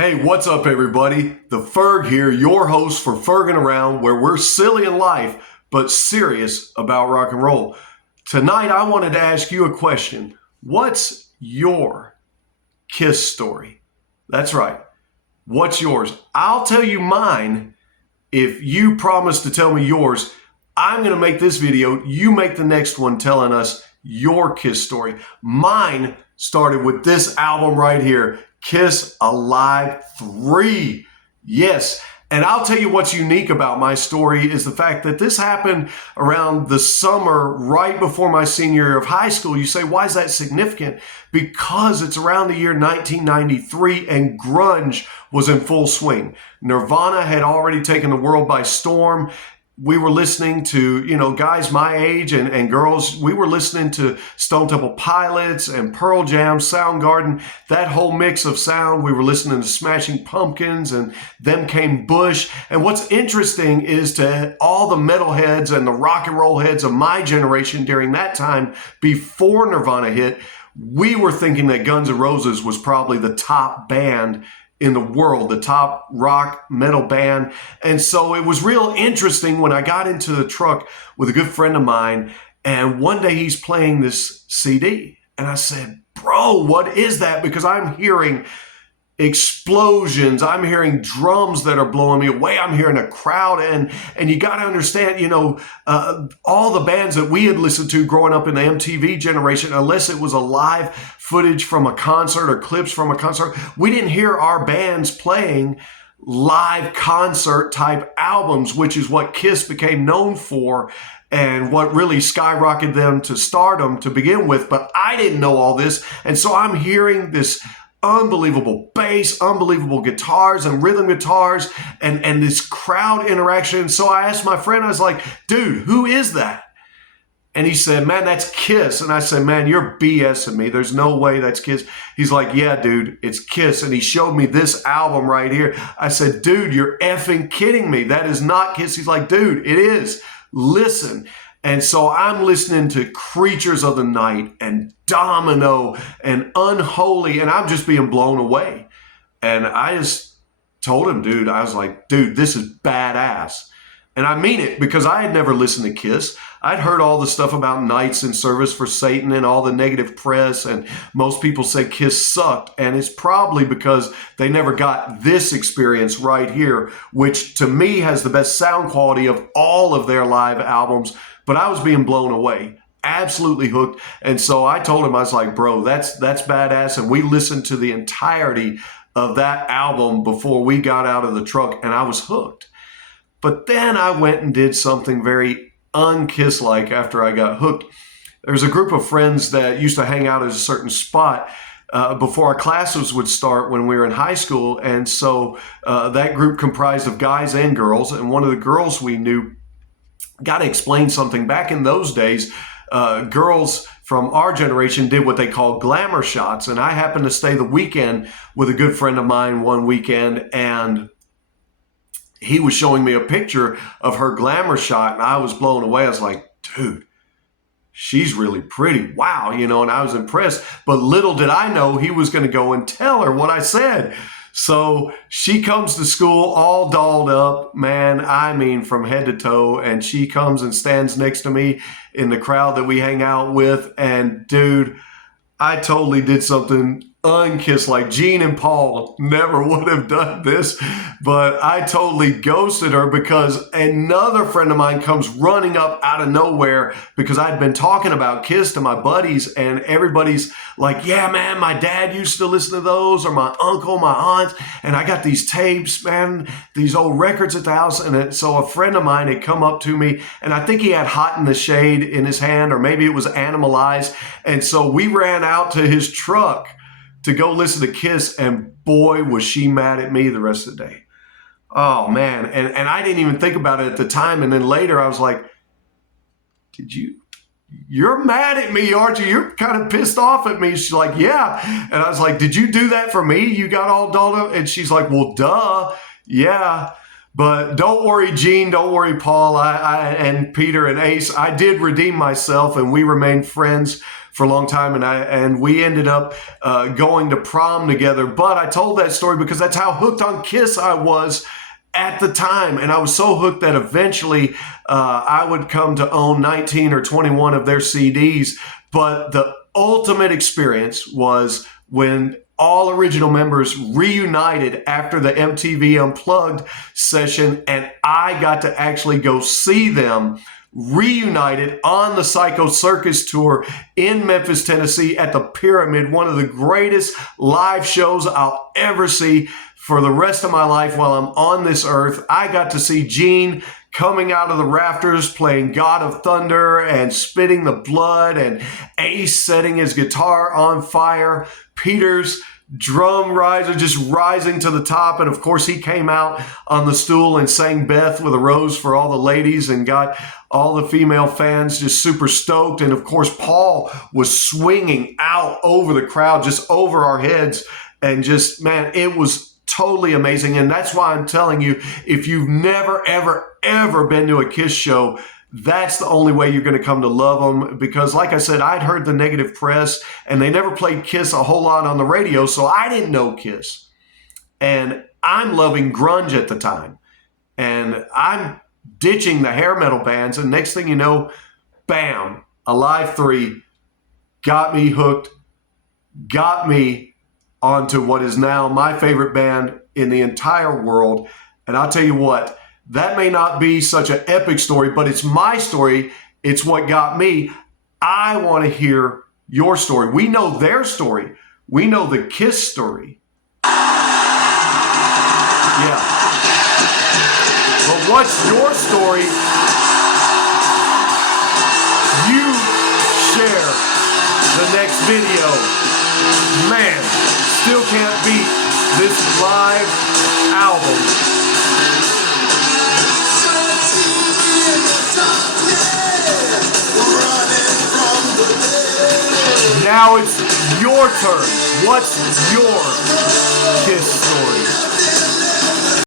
Hey, what's up, everybody? The Ferg here, your host for Fergin Around, where we're silly in life, but serious about rock and roll. Tonight, I wanted to ask you a question. What's your KISS story? That's right. What's yours? I'll tell you mine. If you promise to tell me yours, I'm going to make this video. You make the next one telling us your KISS story. Mine started with this album right here, Kiss Alive 3. Yes. And I'll tell you what's unique about my story is the fact that this happened around the summer right before my senior year of high school. You say, why is that significant? Because it's around the year 1993 and grunge was in full swing. Nirvana had already taken the world by storm. We were listening to, guys my age and girls, we were listening to Stone Temple Pilots and Pearl Jam, Soundgarden, that whole mix of sound. We were listening to Smashing Pumpkins, and then came Bush. And what's interesting is to all the metalheads and the rock and roll heads of my generation during that time, before Nirvana hit, we were thinking that Guns N' Roses was probably the top band in the world, the top rock metal band. And so it was real interesting when I got into the truck with a good friend of mine, and one day he's playing this CD. And I said, bro, what is that? Because I'm hearing explosions. I'm hearing drums that are blowing me away. I'm hearing a crowd. And you got to understand, all the bands that we had listened to growing up in the MTV generation, unless it was a live footage from a concert or clips from a concert, we didn't hear our bands playing live concert type albums, which is what Kiss became known for and what really skyrocketed them to stardom to begin with. But I didn't know all this. And so I'm hearing this unbelievable bass, unbelievable guitars and rhythm guitars and this crowd interaction. So I asked my friend, I was like, dude, who is that? And he said, man, that's Kiss. And I said, man, you're BSing me. There's no way that's Kiss. He's like, yeah, dude, it's Kiss. And he showed me this album right here. I said, dude, you're effing kidding me. That is not Kiss. He's like, dude, it is. Listen. And so I'm listening to Creatures of the Night and Domino and Unholy, and I'm just being blown away. And I just told him, dude, I was like, dude, this is badass. And I mean it, because I had never listened to Kiss. I'd heard all the stuff about Knights in Service for Satan and all the negative press, and most people say Kiss sucked. And it's probably because they never got this experience right here, which to me has the best sound quality of all of their live albums. But I was being blown away, absolutely hooked. And so I told him, I was like, bro, that's badass. And we listened to the entirety of that album before we got out of the truck, and I was hooked. But then I went and did something very un-Kiss-like after I got hooked. There's a group of friends that used to hang out at a certain spot before our classes would start when we were in high school. And so that group comprised of guys and girls. And one of the girls we knew, got to explain something. Back in those days, girls from our generation did what they call glamour shots. And I happened to stay the weekend with a good friend of mine one weekend, and he was showing me a picture of her glamour shot, and I was blown away. I was like, dude, she's really pretty. Wow. And I was impressed. But little did I know he was going to go and tell her what I said. So she comes to school all dolled up, man, I mean from head to toe, and she comes and stands next to me in the crowd that we hang out with. And dude, I totally did something un-Kiss, like Gene and Paul never would have done this, but I totally ghosted her because another friend of mine comes running up out of nowhere because I'd been talking about Kiss to my buddies, and everybody's like, yeah, man, my dad used to listen to those, or my uncle, my aunt, and I got these tapes, man, these old records at the house. And so a friend of mine had come up to me, and I think he had Hot in the Shade in his hand, or maybe it was Animalize. And so we ran out to his truck to go listen to Kiss, and boy, was she mad at me the rest of the day. Oh, man. And I didn't even think about it at the time. And then later I was like, you're mad at me, aren't you? You're kind of pissed off at me. She's like, yeah. And I was like, did you do that for me? You got all dolled up? And she's like, well, duh. Yeah. But don't worry, Gene. Don't worry, Paul. I and Peter and Ace. I did redeem myself, and we remained friends for a long time, and we ended up going to prom together. But I told that story because that's how hooked on Kiss I was at the time. And I was so hooked that eventually I would come to own 19 or 21 of their CDs. But the ultimate experience was when all original members reunited after the MTV Unplugged session, and I got to actually go see them reunited on the Psycho Circus tour in Memphis, Tennessee at the Pyramid, one of the greatest live shows I'll ever see for the rest of my life while I'm on this earth. I got to see Gene coming out of the rafters playing God of Thunder and spitting the blood, and Ace setting his guitar on fire, Peter's drum riser just rising to the top, and of course he came out on the stool and sang Beth with a Rose for all the ladies and got all the female fans just super stoked. And of course Paul was swinging out over the crowd, just over our heads, and just, man, it was totally amazing. And that's why I'm telling you, if you've never, ever been to a Kiss show, that's the only way you're going to come to love them. Because like I said, I'd heard the negative press, and they never played Kiss a whole lot on the radio, so I didn't know Kiss. And I'm loving grunge at the time, and I'm ditching the hair metal bands, and next thing you know, bam, Alive 3 got me hooked, got me onto what is now my favorite band in the entire world. And I'll tell you what, that may not be such an epic story, but it's my story. It's what got me. I want to hear your story. We know their story. We know the Kiss story. Yeah. But what's your story? You share the next video. Man, still can't beat this live album. Now it's your turn. What's your Kiss story?